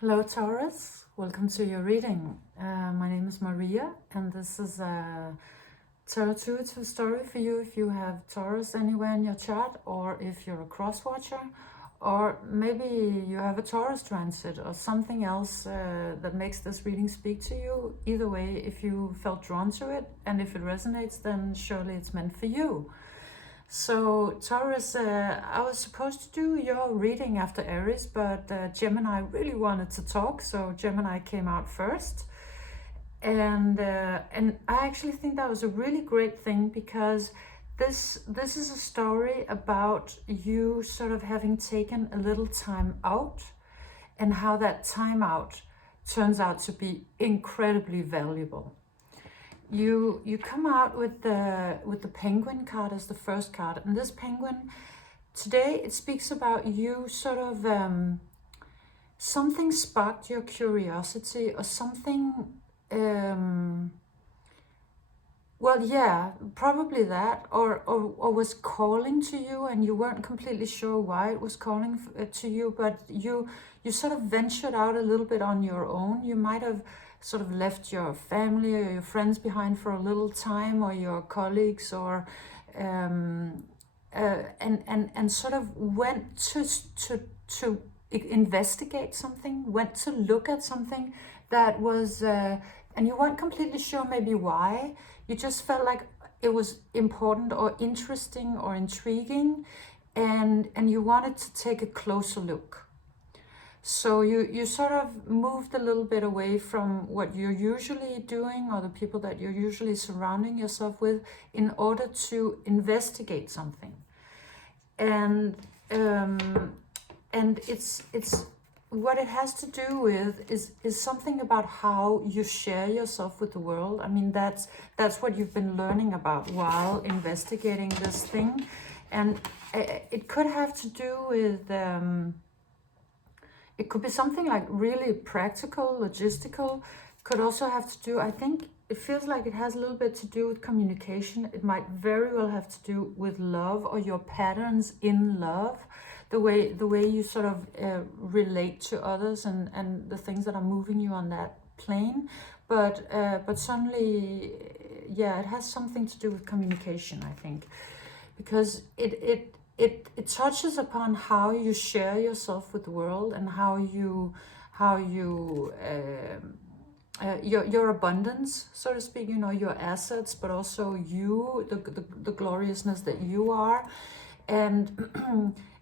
Hello Taurus, welcome to your reading. My name is Maria and this is a tarot story for you if you have Taurus anywhere in your chart, or if you're a cross watcher, or maybe you have a Taurus transit or something else that makes this reading speak to you. Either way, if you felt drawn to it and if it resonates, then surely it's meant for you. So Taurus, I was supposed to do your reading after Aries, but Gemini really wanted to talk, so Gemini came out first. And I actually think that was a really great thing, because this is a story about you sort of having taken a little time out, and how that time out turns out to be incredibly valuable. You come out with the penguin card as the first card, and this penguin today, it speaks about you sort of something sparked your curiosity, or something well, yeah, probably that, or was calling to you, and you weren't completely sure why it was calling to you, but you sort of ventured out a little bit on your own. You might have sort of left your family or your friends behind for a little time, or your colleagues, or and sort of went to investigate something, went to look at something that was and you weren't completely sure maybe why. You just felt like it was important or interesting or intriguing, and you wanted to take a closer look. So you sort of moved a little bit away from what you're usually doing, or the people that you're usually surrounding yourself with, in order to investigate something. And it's what it has to do with is something about how you share yourself with the world. I mean, that's what you've been learning about while investigating this thing. And it could have to do with it could be something like really practical, logistical. Could also have to do, I think it feels like it has a little bit to do with communication. It might very well have to do with love, or your patterns in love, the way you sort of relate to others, and the things that are moving you on that plane. But suddenly, yeah, it has something to do with communication, I think, because it touches upon how you share yourself with the world, and how you your abundance, so to speak, your assets, but also you, the gloriousness that you are. And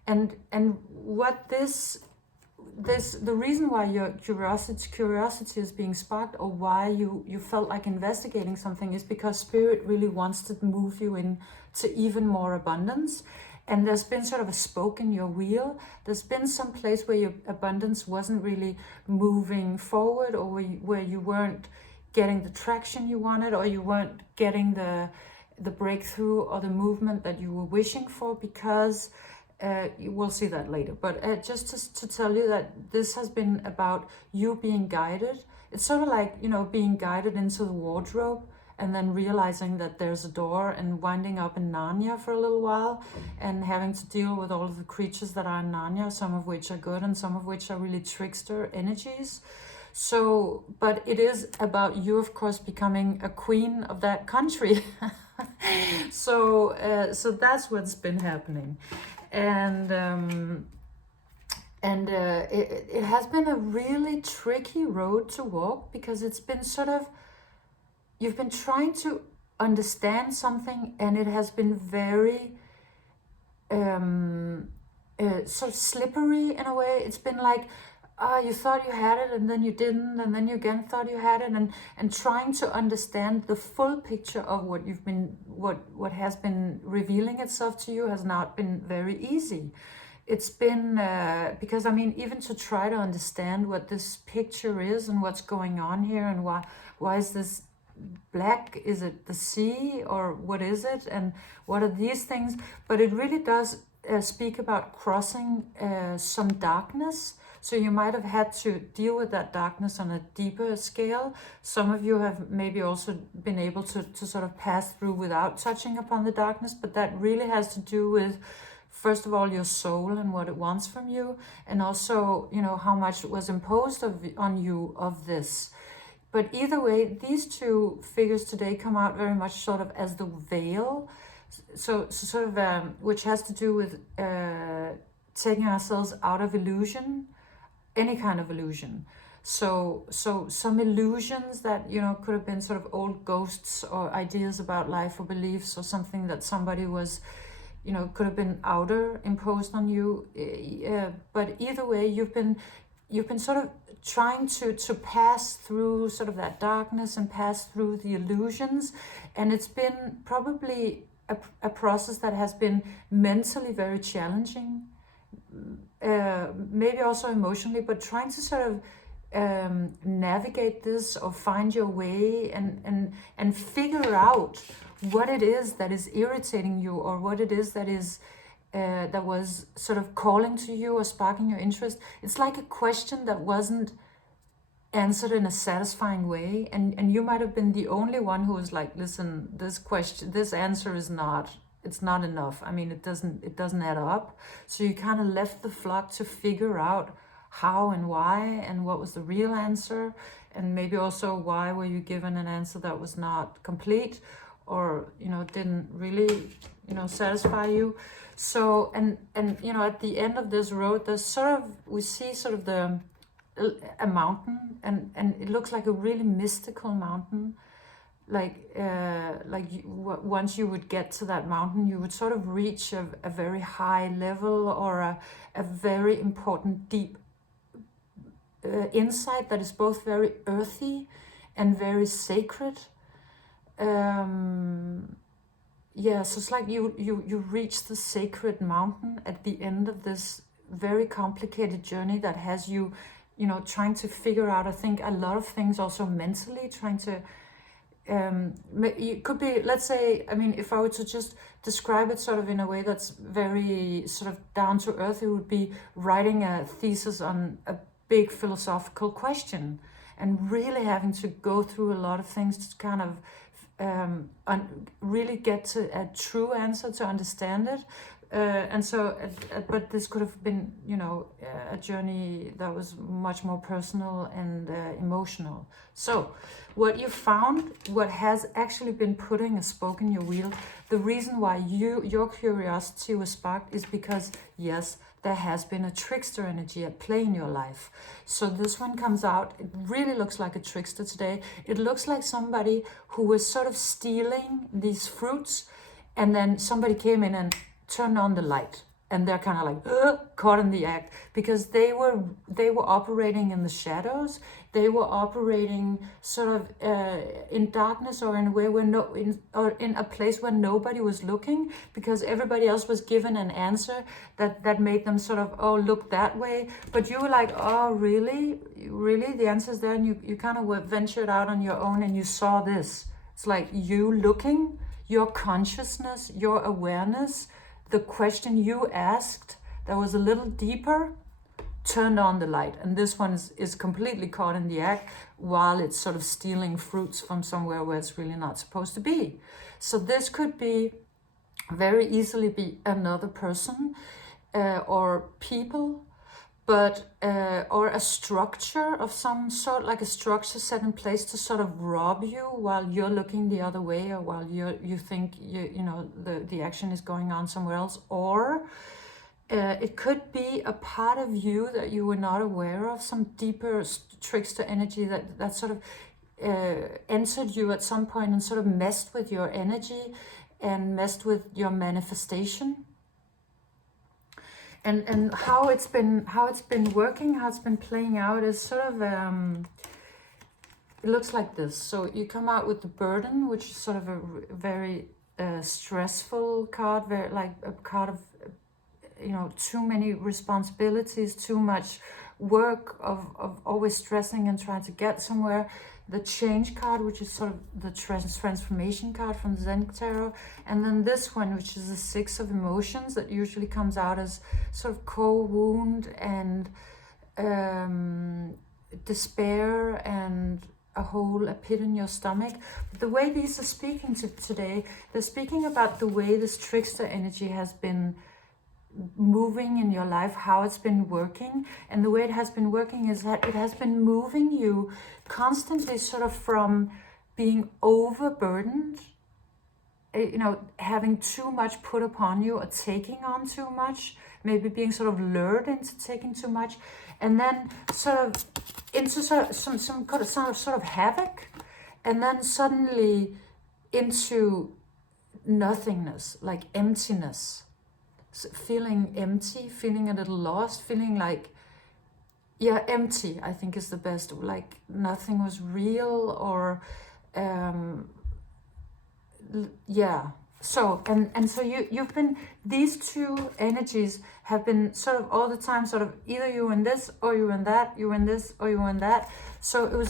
and what the reason why your curiosity is being sparked, or why you felt like investigating something, is because Spirit really wants to move you into even more abundance. And there's been sort of a spoke in your wheel. There's been some place where your abundance wasn't really moving forward, or where you weren't getting the traction you wanted, or you weren't getting the breakthrough or the movement that you were wishing for, because you will see that later. But just to tell you that this has been about you being guided. It's sort of like, being guided into the wardrobe, and then realizing that there's a door, and winding up in Narnia for a little while, and having to deal with all of the creatures that are in Narnia, some of which are good and some of which are really trickster energies. So, but it is about you, of course, becoming a queen of that country. So that's what's been happening. And it has been a really tricky road to walk, because it's been sort of, you've been trying to understand something, and it has been very sort of slippery in a way. It's been like, you thought you had it, and then you didn't, and then you again thought you had it, and trying to understand the full picture of what you've been, what has been revealing itself to you, has not been very easy. It's been because, I mean, even to try to understand what this picture is, and what's going on here, and why is this black? Is it the sea, or what is it, and what are these things? But it really does speak about crossing some darkness. So you might have had to deal with that darkness on a deeper scale. Some of you have maybe also been able to sort of pass through without touching upon the darkness, but that really has to do with first of all, your soul and what it wants from you, and also, you know, how much was imposed on you of this. But either way, these two figures today come out very much sort of as the veil, so sort of which has to do with taking ourselves out of illusion, any kind of illusion. So some illusions that, you know, could have been sort of old ghosts or ideas about life or beliefs or something that somebody was, you know, could have been outer imposed on you. But either way, you've been sort of trying to pass through sort of that darkness and pass through the illusions, and it's been probably a process that has been mentally very challenging, maybe also emotionally, but trying to sort of navigate this or find your way and figure out what it is that is irritating you, or what it is that is that was sort of calling to you or sparking your interest. It's like a question that wasn't answered in a satisfying way, and you might have been the only one who was like, listen, this answer is not, it's not enough. I mean, it doesn't add up. So you kind of left the flock to figure out how and why and what was the real answer, and maybe also why were you given an answer that was not complete, or, you know, didn't really, you know, satisfy you. So and you know, at the end of this road, there's sort of, we see sort of a mountain, and it looks like a really mystical mountain. Once you would get to that mountain, you would sort of reach a very high level, or a very important deep insight that is both very earthy and very sacred. Yeah, so it's like you reach the sacred mountain at the end of this very complicated journey that has you, you know, trying to figure out, I think, a lot of things also mentally, trying to, it could be, let's say, I mean, if I were to just describe it sort of in a way that's very sort of down to earth, it would be writing a thesis on a big philosophical question and really having to go through a lot of things to kind of really get to a true answer, to understand it. And so, but this could have been, you know, a journey that was much more personal and emotional. So what you found, what has actually been putting a spoke in your wheel, the reason why your curiosity was sparked is because, yes, there has been a trickster energy at play in your life. So this one comes out, it really looks like a trickster today. It looks like somebody who was sort of stealing these fruits, and then somebody came in and turned on the light, and they're kind of like caught in the act, because they were operating in the shadows. They were operating sort of in darkness, or in a way where in a place where nobody was looking, because everybody else was given an answer that made them sort of, oh, look that way. But you were like, oh, really, the answer's there, and you kind of ventured out on your own, and you saw this. It's like you looking, your consciousness, your awareness, the question you asked that was a little deeper, turned on the light. And this one is completely caught in the act while it's sort of stealing fruits from somewhere where it's really not supposed to be. So this could be very easily be another person or people, but or a structure of some sort, like a structure set in place to sort of rob you while you're looking the other way, or while you think you know the action is going on somewhere else. Or it could be a part of you that you were not aware of, some deeper trickster energy that sort of entered you at some point and sort of messed with your energy and messed with your manifestation. And how it's been working, how it's been playing out is sort of it looks like this. So you come out with the burden, which is sort of a very stressful card, very like a card of, you know, too many responsibilities, too much work of always stressing and trying to get somewhere. The change card, which is sort of the transformation card from the Zen Tarot. And then this one, which is the Six of Emotions, that usually comes out as sort of wound and despair and a pit in your stomach. But the way these are speaking to today, they're speaking about the way this trickster energy has been moving in your life, how it's been working. And the way it has been working is that it has been moving you constantly sort of from being overburdened, having too much put upon you or taking on too much, maybe being sort of lured into taking too much, and then sort of into some kind of sort of havoc, and then suddenly into nothingness, like emptiness, feeling empty, feeling a little lost, feeling like, empty, I think is the best, like nothing was real, or so so you've been, these two energies have been sort of all the time, sort of either you're in this or you're in that, you're in this or you're in that. So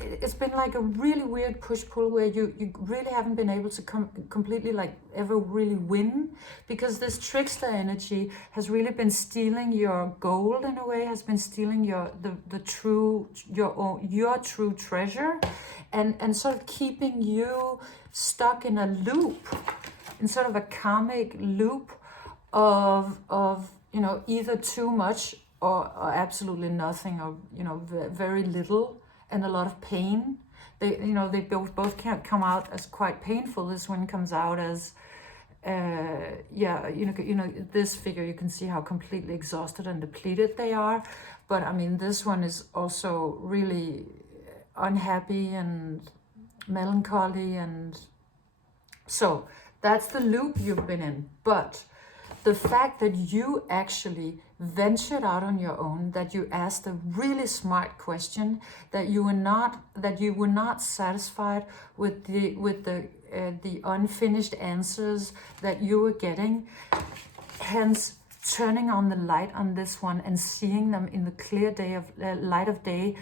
it's been like a really weird push-pull where you really haven't been able to completely like ever really win, because this trickster energy has really been stealing your gold in a way, has been stealing your true treasure, and sort of keeping you stuck in a loop, in sort of a karmic loop of either too much or absolutely nothing, or very little and a lot of pain. They both can come out as quite painful. This one comes out as this figure, you can see how completely exhausted and depleted they are, but I mean this one is also really unhappy and melancholy, and so that's the loop you've been in. But the fact that you actually ventured out on your own, that you asked a really smart question, that you were not satisfied with the unfinished answers that you were getting, hence turning on the light on this one and seeing them in the clear light of day,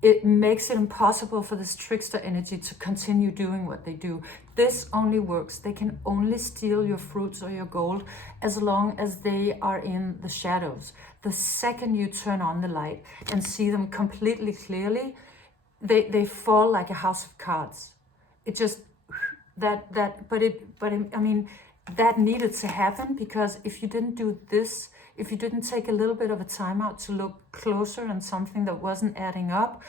it makes it impossible for this trickster energy to continue doing what they do. This only works. They can only steal your fruits or your gold as long as they are in the shadows. The second you turn on the light and see them completely clearly, they fall like a house of cards. It just that needed to happen, because if you didn't do this, if you didn't take a little bit of a time out to look closer on something that wasn't adding up,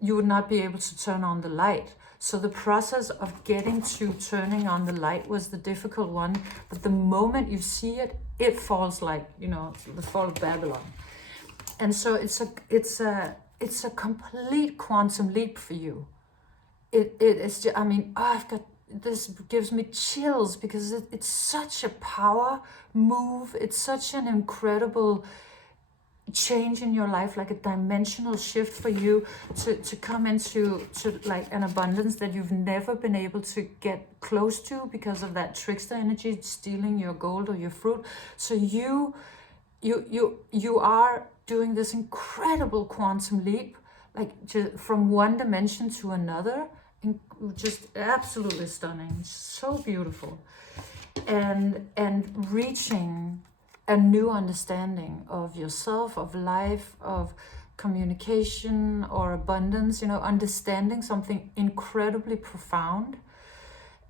you would not be able to turn on the light. So the process of getting to turning on the light was the difficult one. But the moment you see it, it falls like, the fall of Babylon. And so it's a complete quantum leap for you. It's just, this gives me chills, because it's such a power move. It's such an incredible change in your life, like a dimensional shift for you to come into like an abundance that you've never been able to get close to because of that trickster energy stealing your gold or your fruit. So you are doing this incredible quantum leap, like from one dimension to another. Just absolutely stunning, so beautiful, and reaching a new understanding of yourself, of life, of communication or abundance, understanding something incredibly profound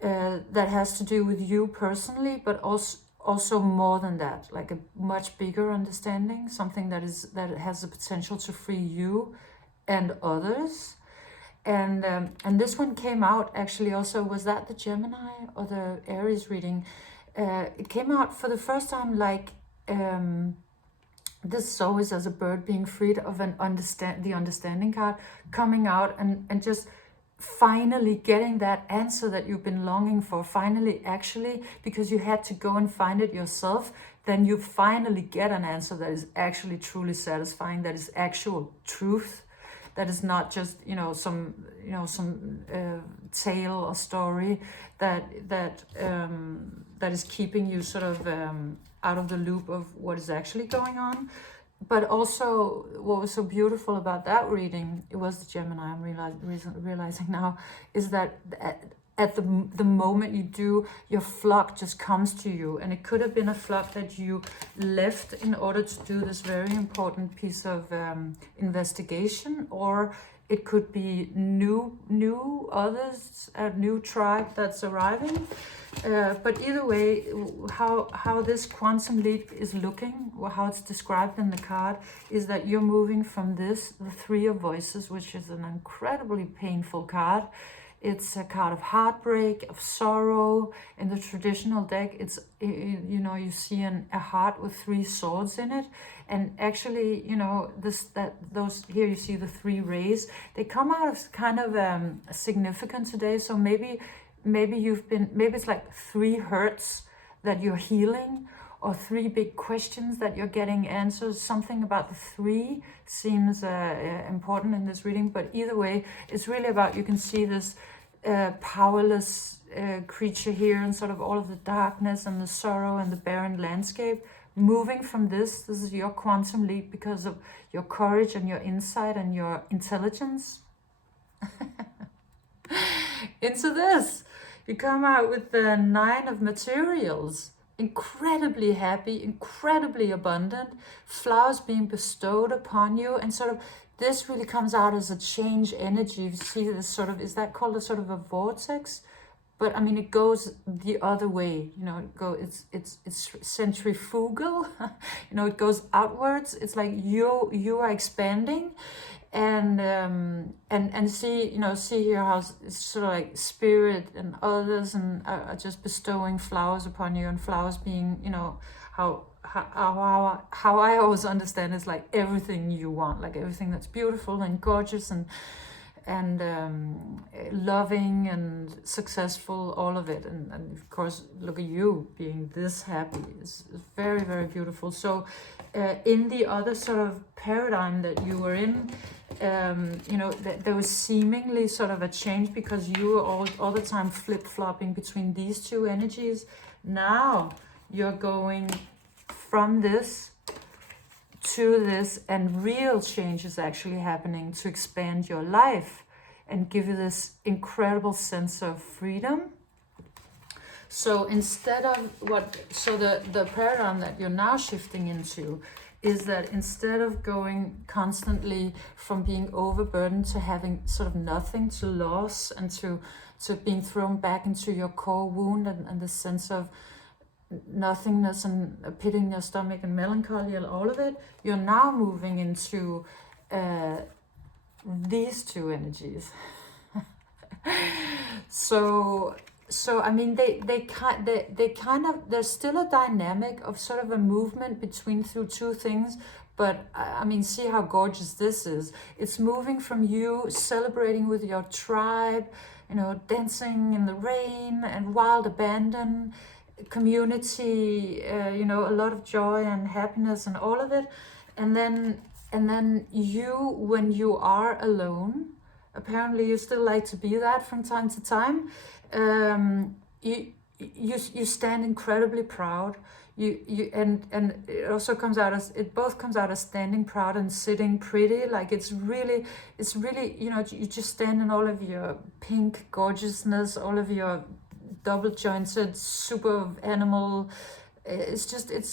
that has to do with you personally, but also more than that, like a much bigger understanding, something that has the potential to free you and others. And this one came out actually also, was that the Gemini or the Aries reading? It came out for the first time, like this is always as a bird being freed of the understanding card, coming out and just finally getting that answer that you've been longing for, finally, actually, because you had to go and find it yourself, then you finally get an answer that is actually truly satisfying, that is actual truth, that is not just some tale or story that is keeping you sort of out of the loop of what is actually going on. But also, what was so beautiful about that reading, it was the Gemini, I'm realizing now, is that at the moment you do, your flock just comes to you. And it could have been a flock that you left in order to do this very important piece of investigation, or it could be new others, a new tribe that's arriving. But either way, how this quantum leap is looking, or how it's described in the card, is that you're moving from this, the Three of Voices, which is an incredibly painful card. It's a card of heartbreak, of sorrow. In the traditional deck, it's, you know, you see a heart with three swords in it. And actually, you know, those here you see the three rays. They come out of kind of significant today. So maybe it's like 3 hurts that you're healing, or 3 big questions that you're getting answers. Something about the 3 seems important in this reading, but either way, it's really about, you can see this powerless creature here, and sort of all of the darkness and the sorrow and the barren landscape. Moving from this is your quantum leap because of your courage and your insight and your intelligence. Into this, you come out with the 9 of materials. Incredibly happy, incredibly abundant, flowers being bestowed upon you, and sort of this really comes out as a change energy. You see this sort of, is that called a sort of a vortex? But I mean, it goes the other way, you know, it's centrifugal, you know, it goes outwards. It's like you are expanding, and see, you know, see here how it's sort of like spirit and others and are just bestowing flowers upon you, and flowers being, you know, how I always understand is like everything you want, like everything that's beautiful and gorgeous and loving and successful, all of it. And of course, look at you being this happy. It's very, very beautiful. So in the other sort of paradigm that you were in, you know, there was seemingly sort of a change because you were all the time flip-flopping between these 2 energies. Now you're going from this to this, and real change is actually happening to expand your life and give you this incredible sense of freedom. So instead of the paradigm that you're now shifting into is that instead of going constantly from being overburdened to having sort of nothing, to loss, and to being thrown back into your core wound and the sense of nothingness and a pit in your stomach and melancholy and all of it, you're now moving into these 2 energies. So I mean, they kind of, there's still a dynamic of sort of a movement between through 2 things. But I mean, see how gorgeous this is. It's moving from you celebrating with your tribe, you know, dancing in the rain and wild abandon, community, you know, a lot of joy and happiness and all of it. And then you, when you are alone, apparently you still like to be that from time to time, you stand incredibly proud. And it also comes out as, it both comes out as standing proud and sitting pretty. Like it's really, you know, you just stand in all of your pink gorgeousness, all of your double jointed super animal. It's just, it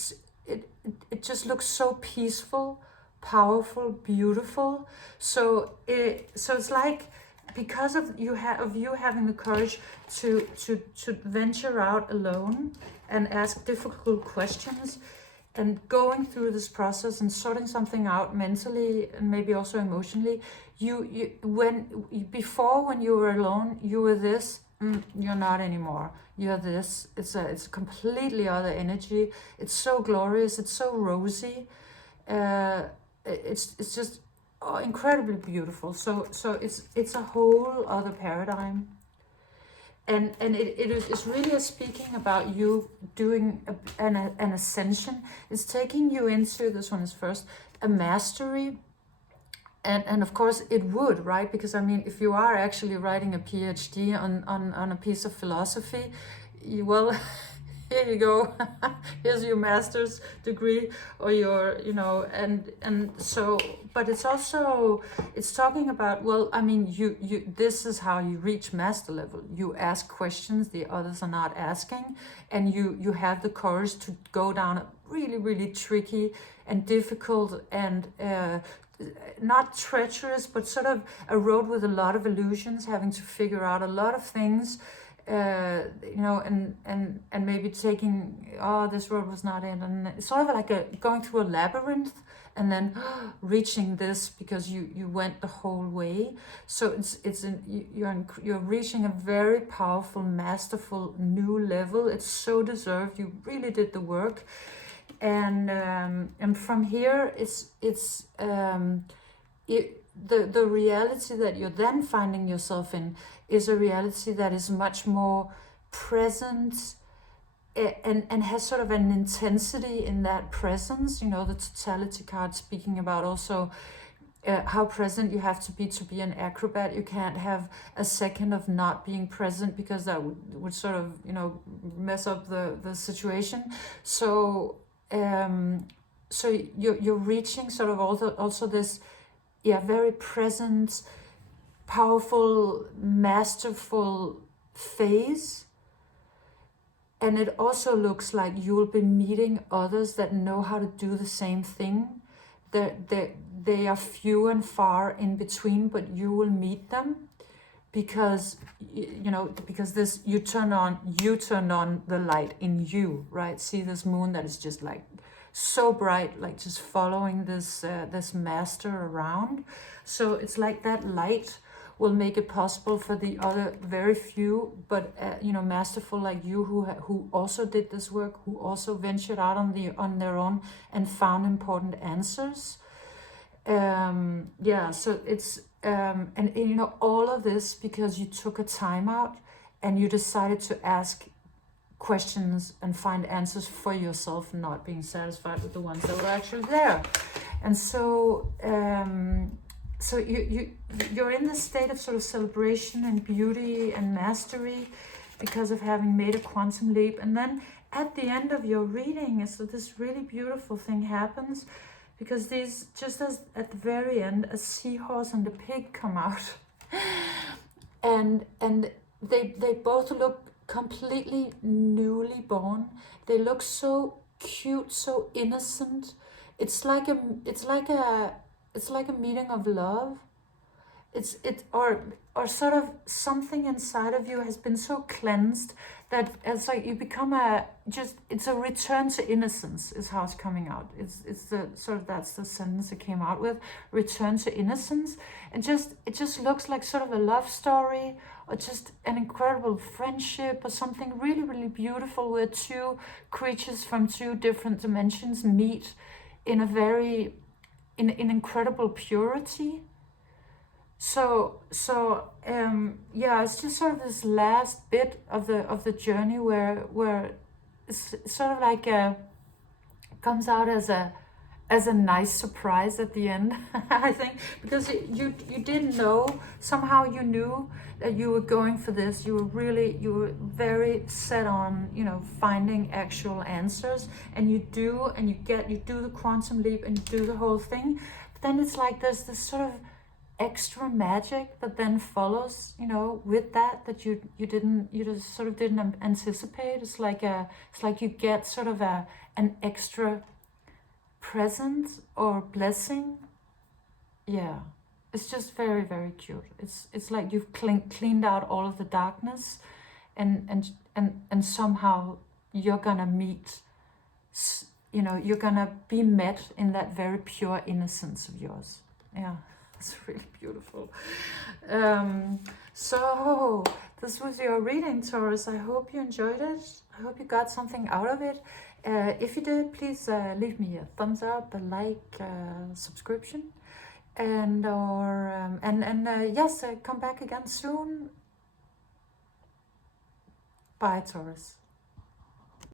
just looks so peaceful, powerful, beautiful. So it's like, because of you having the courage to venture out alone and ask difficult questions and going through this process and sorting something out mentally and maybe also emotionally, before when you were alone, you were this. You're not anymore. You're this. It's a completely other energy. It's so glorious. It's so rosy. It's just incredibly beautiful. So it's a whole other paradigm. And it's really speaking about you doing an ascension. It's taking you into, this one is first, a mastery. And of course it would, right? Because I mean, if you are actually writing a PhD on a piece of philosophy, well, here you go. Here's your master's degree, or your, you know, and so, but it's also, it's talking about, well, I mean, you this is how you reach master level. You ask questions the others are not asking, and you have the courage to go down a really, really tricky and difficult and not treacherous, but sort of a road with a lot of illusions, having to figure out a lot of things, you know, and maybe taking, oh, this road was not in, and it's sort of like a going through a labyrinth, and then reaching this because you went the whole way. So you're reaching a very powerful, masterful new level. It's so deserved. You really did the work. And from here, the reality that you're then finding yourself in is a reality that is much more present, and has sort of an intensity in that presence. You know, the totality card speaking about also how present you have to be an acrobat. You can't have a second of not being present, because that would sort of, you know, mess up the situation. So so you're reaching sort of also this, yeah, very present, powerful, masterful phase. And it also looks like you will be meeting others that know how to do the same thing. They are few and far in between, but you will meet them, because you know, because this, you turn on the light in you, right? See this moon that is just like so bright, like just following this this master around. So it's like that light will make it possible for the other very few, but you know, masterful like you, who also did this work, who also ventured out on their own and found important answers. Yeah, so it's and you know, all of this because you took a time out and you decided to ask questions and find answers for yourself, not being satisfied with the ones that were actually there. And so so you're in this state of sort of celebration and beauty and mastery because of having made a quantum leap. And then at the end of your reading, so this really beautiful thing happens, because these, just as at the very end, a seahorse and a pig come out, and they both look completely newly born. They look so cute, so innocent. It's like a meeting of love. Or sort of something inside of you has been so cleansed that it's like you become it's a return to innocence is how it's coming out. It's the sort of, that's the sentence it came out with, return to innocence. And it just looks like sort of a love story, or just an incredible friendship, or something really, really beautiful, where two creatures from two different dimensions meet in a very in incredible purity. So yeah, it's just sort of this last bit of the journey where it's sort of like comes out as a nice surprise at the end. I think, because you didn't know, somehow you knew that you were going for this. You were very set on, you know, finding actual answers, and you do the quantum leap and you do the whole thing. But then it's like there's this sort of extra magic that then follows, you know, with that you just sort of didn't anticipate. It's like you get sort of an extra present or blessing. Yeah, it's just very, very cute. It's like you've cleaned out all of the darkness, and somehow you're gonna meet, you know, you're gonna be met in that very pure innocence of yours. Yeah. It's really beautiful. So this was your reading, Taurus. I hope you enjoyed it. I hope you got something out of it. If you did, please leave me a thumbs up, a like, subscription, and yes, come back again soon. Bye, Taurus.